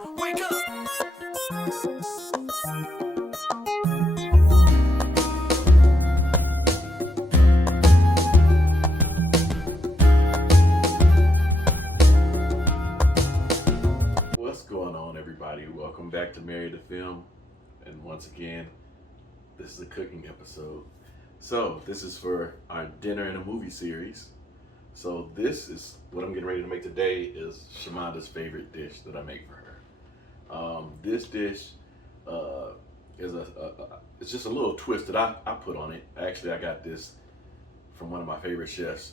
Wake up! What's going on, everybody? Welcome back to Married to Film. And once again, this is a cooking episode. So this is for our dinner and a movie series. So this is what I'm getting ready to make today is Shamanda's favorite dish that I make for her. This dish is it's just a little twist that I put on it. Actually, I got this from one of my favorite chefs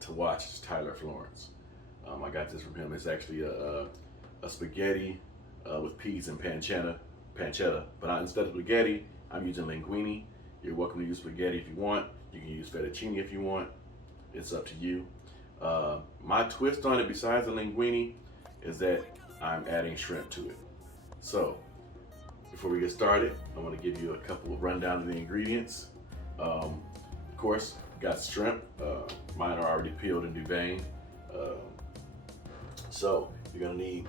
to watch, Tyler Florence. I got this from him. It's actually a spaghetti with peas and pancetta. But instead of spaghetti, I'm using linguini. You're welcome to use spaghetti if you want. You can use fettuccine if you want. It's up to you. My twist on it, besides the linguini, is that I'm adding shrimp to it. So, before we get started, I want to give you a couple of rundown of the ingredients. Of course, got shrimp. Mine are already peeled and deveined. So, you're gonna need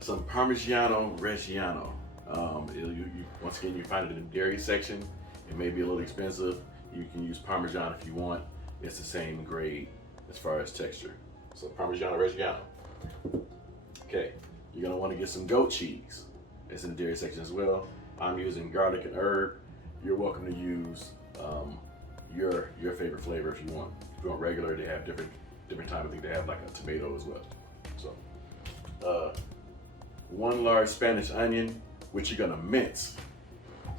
some Parmigiano-Reggiano. Once again, you find it in the dairy section. It may be a little expensive. You can use Parmesan if you want. It's the same grade as far as texture. So Parmigiano-Reggiano. Okay, you're gonna want to get some goat cheese. It's in the dairy section as well. I'm using garlic and herb. You're welcome to use your favorite flavor if you want. If you want regular, they have different type. I think they have like a tomato as well. So, one large Spanish onion, which you're gonna mince.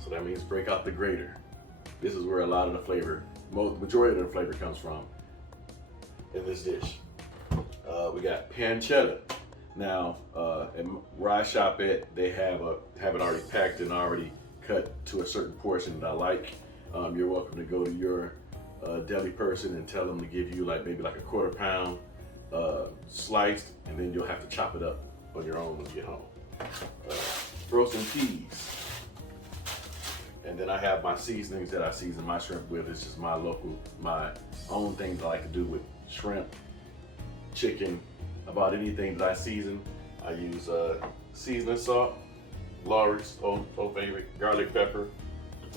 So that means break out the grater. This is where a lot of the flavor, majority of the flavor comes from in this dish. We got pancetta. Now, where I shop at, they have it already packed and already cut to a certain portion that I like. You're welcome to go to your deli person and tell them to give you maybe a quarter pound sliced, and then you'll have to chop it up on your own when you get home. Frozen peas. And then I have my seasonings that I season my shrimp with. It's just my own things I like to do with shrimp, chicken, about anything that I season. I use seasoning salt, Lawry's old favorite, garlic pepper.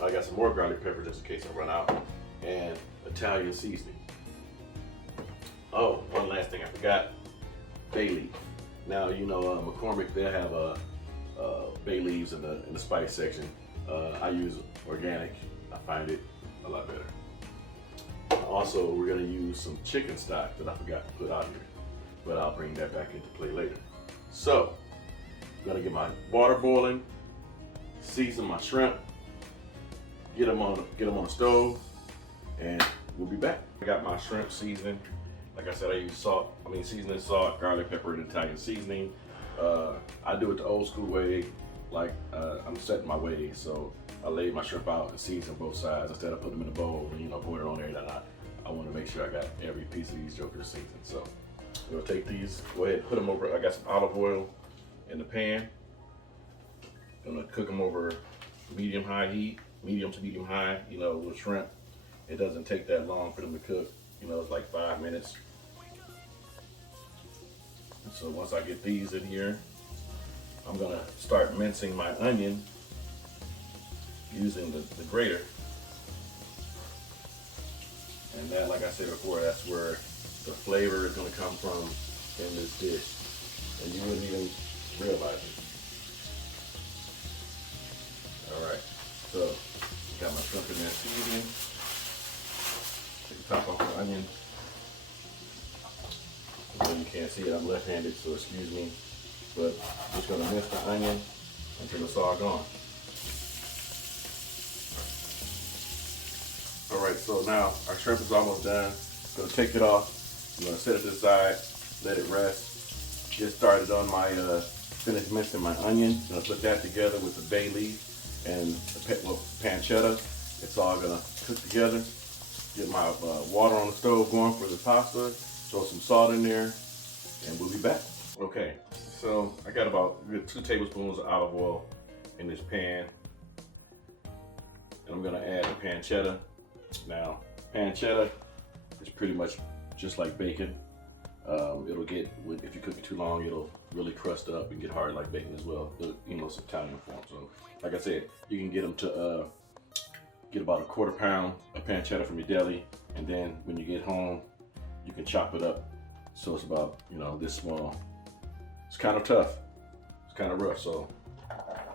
I got some more garlic pepper just in case I run out, and Italian seasoning. Oh, one last thing I forgot, bay leaf. Now, McCormick, they have bay leaves in the spice section. I use organic. I find it a lot better. Also, we're gonna use some chicken stock that I forgot to put out here, but I'll bring that back into play later. So, I'm gonna get my water boiling, season my shrimp, get them on the stove, and we'll be back. I got my shrimp seasoning. Like I said, I use seasoning salt, garlic pepper, and Italian seasoning. I do it the old school way. I'm setting my way, so I lay my shrimp out and season both sides instead of putting them in a bowl and pour it on there. And I want to make sure I got every piece of these jokers seasoned. So we'll take these, go ahead and put them over. I got some olive oil in the pan. I'm gonna cook them over medium-high heat, medium to medium-high. With shrimp, it doesn't take that long for them to cook. It's like 5 minutes. So once I get these in here, I'm gonna start mincing my onion using the grater. And that, like I said before, that's where the flavor is gonna come from in this dish. And you wouldn't even realize it. All right, so got my shrimp in there seasoning. Take the top off the onion. You can't see it, I'm left-handed, so excuse me. But I'm just gonna mince the onion until it's all gone. All right, so now our shrimp is almost done. I'm gonna take it off. I'm gonna set it to the side, let it rest. Get started on my, finished mincing my onion. I'm gonna put that together with the bay leaf and the pancetta. It's all gonna cook together. Get my water on the stove going for the pasta. Throw some salt in there, and we'll be back. Okay, so I got about 2 tablespoons of olive oil in this pan. And I'm gonna add the pancetta. Now, pancetta is pretty much just like bacon. It'll get, if you cook it too long, it'll really crust up and get hard like bacon as well. But, you know, it's Italian form. So, like I said, you can get them to get about a quarter pound of pancetta from your deli, and then when you get home, you can chop it up so it's about, you know, this small. It's kind of tough. It's kind of rough, so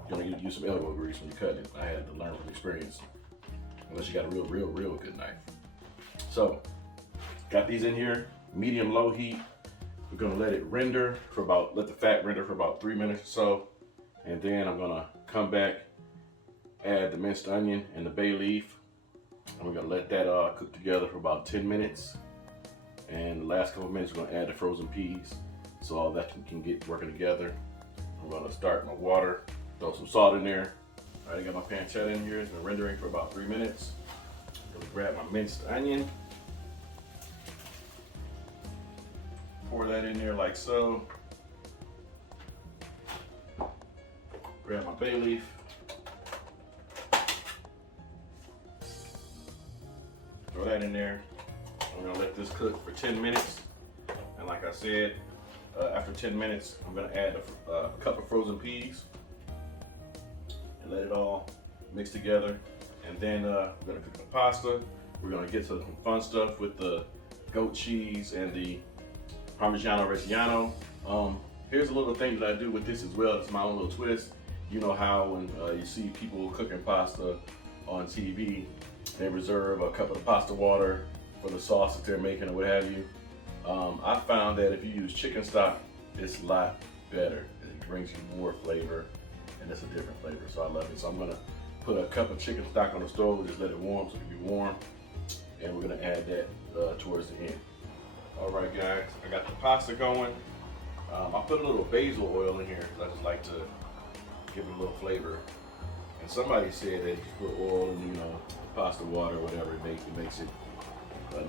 you're gonna use some elbow grease when you cut it. I had to learn from experience, unless you got a real good knife. So, got these in here, medium-low heat. We're gonna let it render for about, let the fat render for about 3 minutes or so. And then I'm gonna come back, add the minced onion and the bay leaf. And we're gonna let that cook together for about 10 minutes. And the last couple of minutes, we're gonna add the frozen peas so all that can get working together. I'm gonna start my water, throw some salt in there. All right, I got my pancetta in here. It's been rendering for about 3 minutes. I'm gonna grab my minced onion. Pour that in there like so. Grab my bay leaf. Throw that in there. I'm gonna let this cook for 10 minutes. And like I said, after 10 minutes, I'm gonna add a cup of frozen peas and let it all mix together. And then we're gonna cook the pasta. We're gonna get to some fun stuff with the goat cheese and the Parmigiano-Reggiano. Here's a little thing that I do with this as well. It's my own little twist. You know how when you see people cooking pasta on TV, they reserve a cup of the pasta water for the sauce that they're making or what have you. I found that if you use chicken stock, it's a lot better. It brings you more flavor, and it's a different flavor, so I love it. So I'm gonna put a cup of chicken stock on the stove, just let it warm so it can be warm, and we're gonna add that towards the end. All right, guys, I got the pasta going. I put a little basil oil in here because I just like to give it a little flavor. And somebody said that if you put oil in, you know, pasta water or whatever, it makes it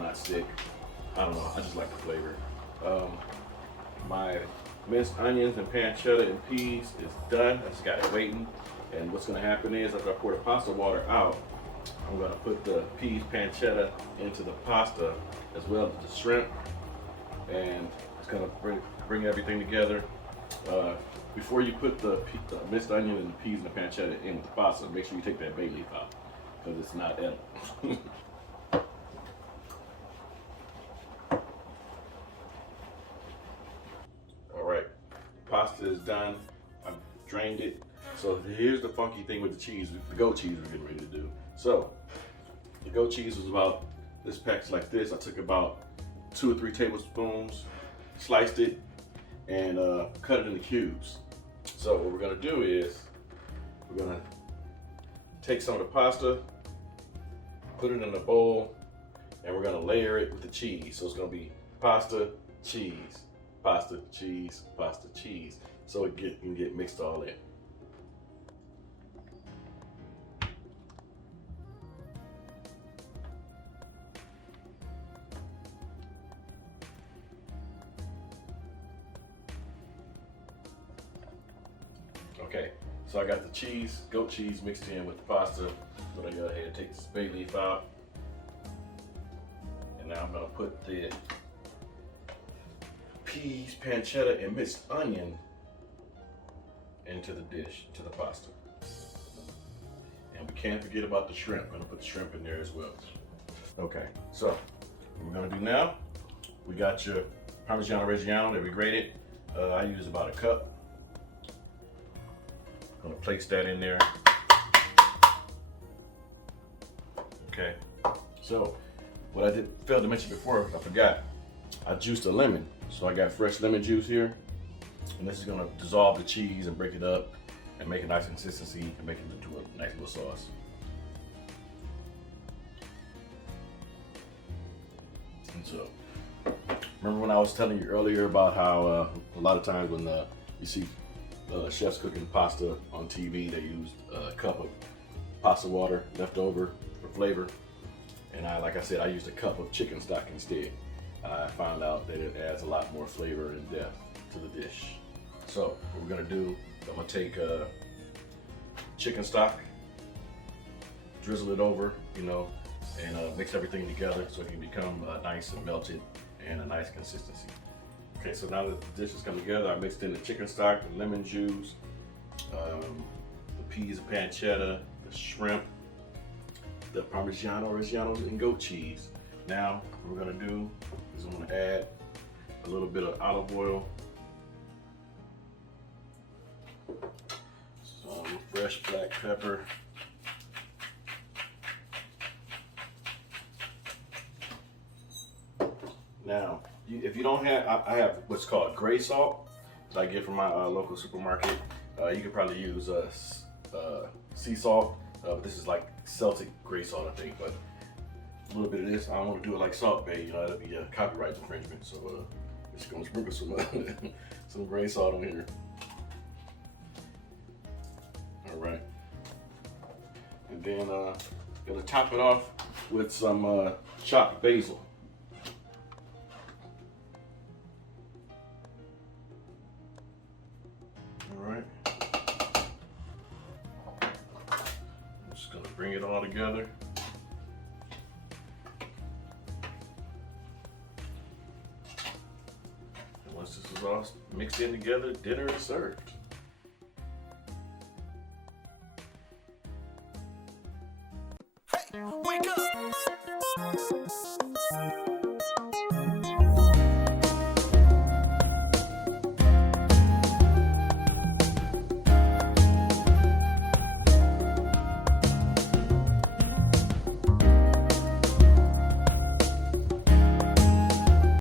not stick. I don't know, I just like the flavor. My minced onions and pancetta and peas is done. I just got it waiting. And what's gonna happen is after I pour the pasta water out, I'm gonna put the peas pancetta into the pasta as well as the shrimp. And it's gonna bring everything together. Before you put the minced onion and the peas and the pancetta in with the pasta, make sure you take that bay leaf out because it's not edible. All right, pasta is done. I've drained it. So here's the funky thing with the cheese, the goat cheese we're getting ready to do. So the goat cheese was about this pack's like this. I took about 2 or 3 tablespoons, sliced it, and cut it into cubes. So what we're gonna do is we're gonna take some of the pasta, put it in a bowl, and we're gonna layer it with the cheese. So it's gonna be pasta, cheese, pasta, cheese, pasta, cheese. So it can get mixed all in. Okay, so I got the cheese, goat cheese mixed in with the pasta. So I go ahead and take this bay leaf out. And now I'm gonna put the peas, pancetta, and minced onion into the dish, to the pasta. And we can't forget about the shrimp. I'm gonna put the shrimp in there as well. Okay, so what we're gonna do now, we got your Parmigiano-Reggiano that we grated. I use about a cup. I'm gonna place that in there. Okay, so what I failed to mention before, I forgot, I juiced a lemon. So I got fresh lemon juice here, and this is gonna dissolve the cheese and break it up and make a nice consistency and make it into a nice little sauce. And so, remember when I was telling you earlier about how a lot of times when you see chefs cooking pasta on TV, they use a cup of pasta water left over for flavor. And like I said, I used a cup of chicken stock instead. I found out that it adds a lot more flavor and depth to the dish. So what we're gonna do, I'm gonna take chicken stock, drizzle it over, you know, and mix everything together so it can become nice and melted and a nice consistency. Okay, so now that the dishes come together, I mixed in the chicken stock, the lemon juice, the peas and pancetta, the shrimp, the Parmigiano-Reggiano and goat cheese. Now, what we're gonna do is I'm gonna add a little bit of olive oil, some fresh black pepper, now, if you don't have, I have what's called gray salt that I get from my local supermarket. You could probably use sea salt, but this is like Celtic gray salt, I think. But a little bit of this, I don't want to do it like Salt Bae, you know, that'd be a copyright infringement. So just gonna sprinkle some some gray salt on here. All right, and then gonna top it off with some chopped basil. Bring it all together. And once this is all mixed in together, dinner is served. Hey, wake up!